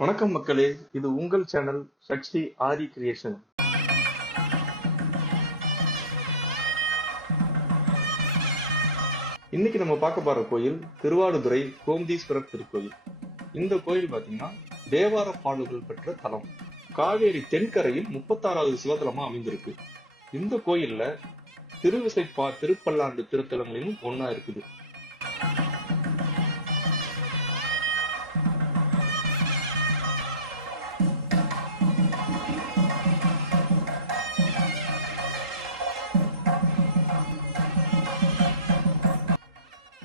வணக்கம் மக்களே, இது உங்கள் சேனல் சக்தி ஆரி கிரியேஷன். இன்னைக்கு நம்ம பார்க்க போற கோயில் திருவாடுதுறை கோமதீஸ்வரர் திருக்கோயில். இந்த கோயில் பாத்தீங்கன்னா தேவார பாடல்கள் பெற்ற தலம். காவேரி தென்கரையில் 36வது சிவத்தலமா அமைந்திருக்கு. இந்த கோயில்ல திருவிசைப்பா திருப்பல்லாண்டு திருத்தலங்களிலும் ஒன்னா இருக்குது.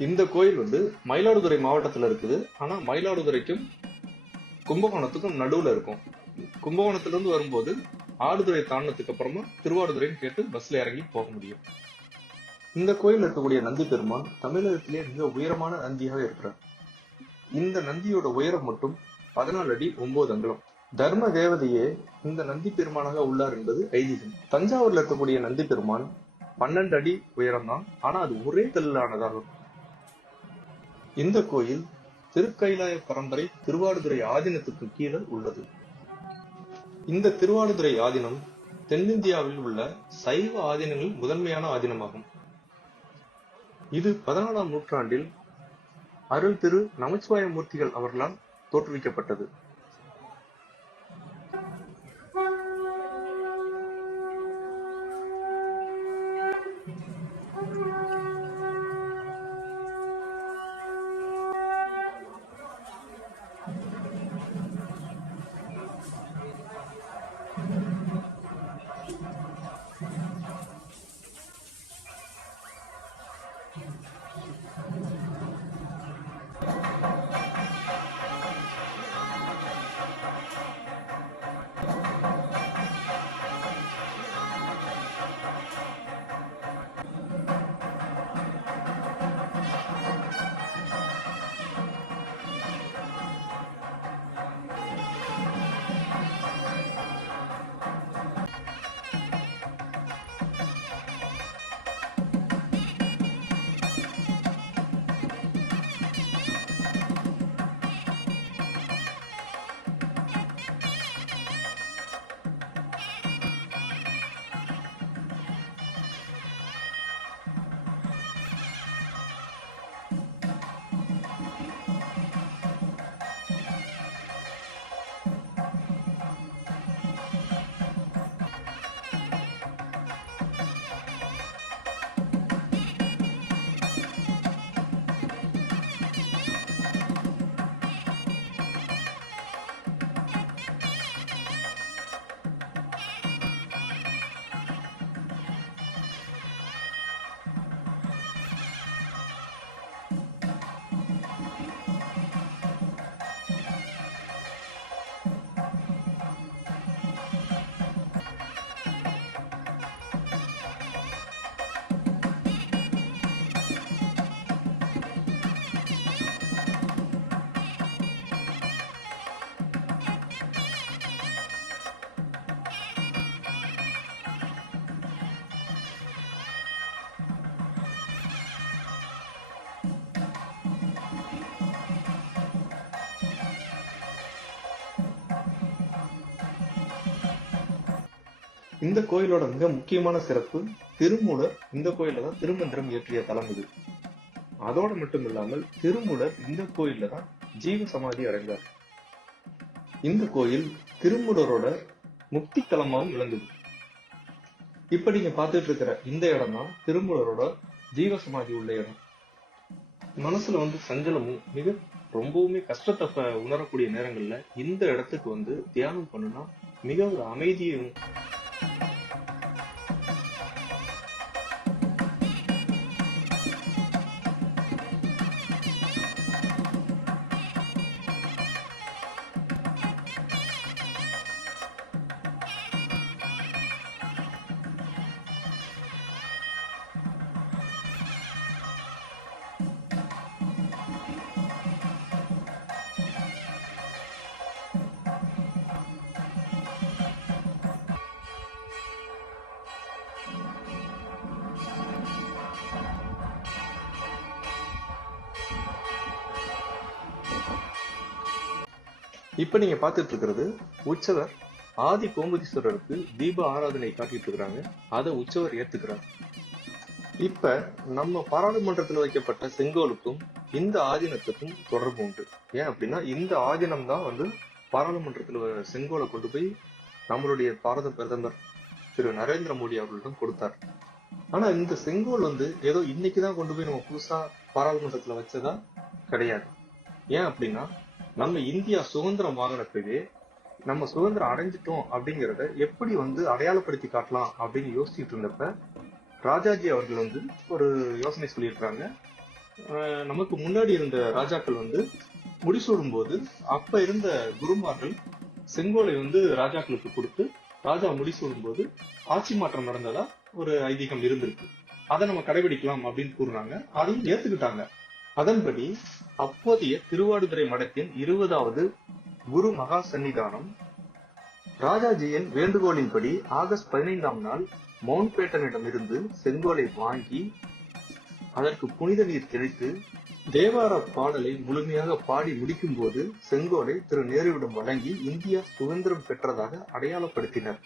இந்த கோயில் மயிலாடுதுறை மாவட்டத்துல இருக்குது. ஆனா மயிலாடுதுறைக்கும் கும்பகோணத்துக்கும் நடுவுல இருக்கும். கும்பகோணத்துல இருந்து வரும்போது ஆடுதுறை தாண்டத்துக்கு அப்புறமா திருவாடுதுறைன்னு கேட்டு பஸ்ல இறங்கி போக முடியும். இந்த கோயில் இருக்கக்கூடிய நந்தி பெருமான் தமிழகத்திலே மிக உயரமான நந்தியாக இருக்கிறார். இந்த நந்தியோட உயரம் மட்டும் 14 அடி 9 அங்குலம். தர்ம தேவதையே இந்த நந்தி பெருமானாக உள்ளார் என்பது ஐதீகம். தஞ்சாவூர்ல இருக்கக்கூடிய நந்தி பெருமான் 12 அடி உயரம் தான். ஆனா அது ஒரே கல்லானதாகும். இந்த கோயில் திருக்கைலாய பரம்பரை திருவாடுதுறை ஆதீனத்துக்கு கீழே உள்ளது. இந்த திருவாடுதுறை ஆதீனம் தென்னிந்தியாவில் உள்ள சைவ ஆதீனங்களில் முதன்மையான ஆதீனமாகும். இது 14ஆம் நூற்றாண்டில் அருள் திரு நமச்சிவாய மூர்த்திகள் அவர்களால் தோற்றுவிக்கப்பட்டது. இந்த கோயிலோட மிக முக்கியமான சிறப்பு திருமூலர் இந்த கோயில்ல தான் திருமந்திரம் இயற்றிய தலம் இது. அதோட மட்டும் இல்லாமல் திருமூலர் இந்த கோயில்ல தான் ஜீவ சமாதி அடைந்தார். இந்த கோயில் திருமூலரோட முக்தி தலமாகவும் விளங்குது. இப்ப நீங்க பார்த்துட்டு இருக்கிற இந்த இடம் தான் திருமூலரோட ஜீவ சமாதி உள்ள இடம். மனசுல சஞ்சலமும் ரொம்பவுமே கஷ்டத்தை உணரக்கூடிய நேரங்கள்ல இந்த இடத்துக்கு தியானம் பண்ணுனா மிக ஒரு அமைதியும் இப்ப நீங்க பாத்துட்டு இருக்கிறது உற்சவர் ஆதி கோமதீஸ்வரருக்கு தீப ஆராதனை காட்டிட்டு இருக்கிறாங்க. அதை உற்சவர் ஏத்துக்கிறார். இப்ப நம்ம பாராளுமன்றத்துல வைக்கப்பட்ட செங்கோலுக்கும் இந்த ஆதீனத்துக்கும் தொடர்பு உண்டு. ஏன் அப்படின்னா இந்த ஆதீனம் தான் பாராளுமன்றத்துல செங்கோலை கொண்டு போய் நம்மளுடைய பாரத பிரதமர் திரு நரேந்திர மோடி அவர்களிடம் கொடுத்தார். ஆனா இந்த செங்கோல் ஏதோ இன்னைக்குதான் கொண்டு போய் நம்ம புதுசா பாராளுமன்றத்துல வச்சதா கிடையாது. ஏன் அப்படின்னா நம்ம இந்தியா சுதந்திரம் வாங்கினப்பவே நம்ம சுதந்திரம் அடைஞ்சிட்டோம் அப்படிங்கிறத எப்படி அடையாளப்படுத்தி காட்டலாம் அப்படின்னு யோசிச்சுட்டு இருந்தப்ப ராஜாஜி அவர்கள் ஒரு யோசனை சொல்லியிருக்காங்க. நமக்கு முன்னாடி இருந்த ராஜாக்கள் முடிசூடும் போது அப்ப இருந்த குருமார்கள் செங்கோலை ராஜாக்களுக்கு கொடுத்து ராஜா முடிசூடும் போது ஆட்சி மாற்றம் நடந்ததா ஒரு ஐதீகம் இருந்திருக்கு. அதை நம்ம கடைபிடிக்கலாம் அப்படின்னு கூறுறாங்க. அதையும் ஏத்துக்கிட்டாங்க. அதன்படி அப்போதைய திருவாடுதுறை மடத்தின் 20வது குரு மகா சன்னிதானம் ராஜாஜியின் வேண்டுகோளின்படி ஆகஸ்ட் 15ஆம் நாள் மவுண்ட் பேட்டனிடம் இருந்து செங்கோலை வாங்கி அதற்கு புனித நீர் தெளித்து தேவார பாடலை முழுமையாக பாடி முடிக்கும் போது செங்கோலை திரு நேருவிடம் வழங்கி இந்தியா சுதந்திரம் பெற்றதாக அடையாளப்படுத்தினர்.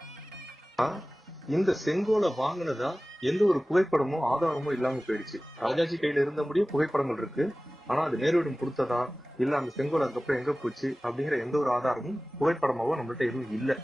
இந்த செங்கோலை வாங்கினதா எந்த ஒரு புகைப்படமோ ஆதாரமோ இல்லாம போயிடுச்சு. ராஜாஜி கையில இருந்த முடியும் புகைப்படங்கள் இருக்கு. ஆனா அது நேருவிடம் கொடுத்ததா இல்ல அந்த செங்கோல் அதுக்கப்புறம் எங்க போச்சு அப்படிங்கிற எந்த ஒரு ஆதாரமும் புகைப்படமாவோ நம்மள்ட்ட எதுவும் இல்லை.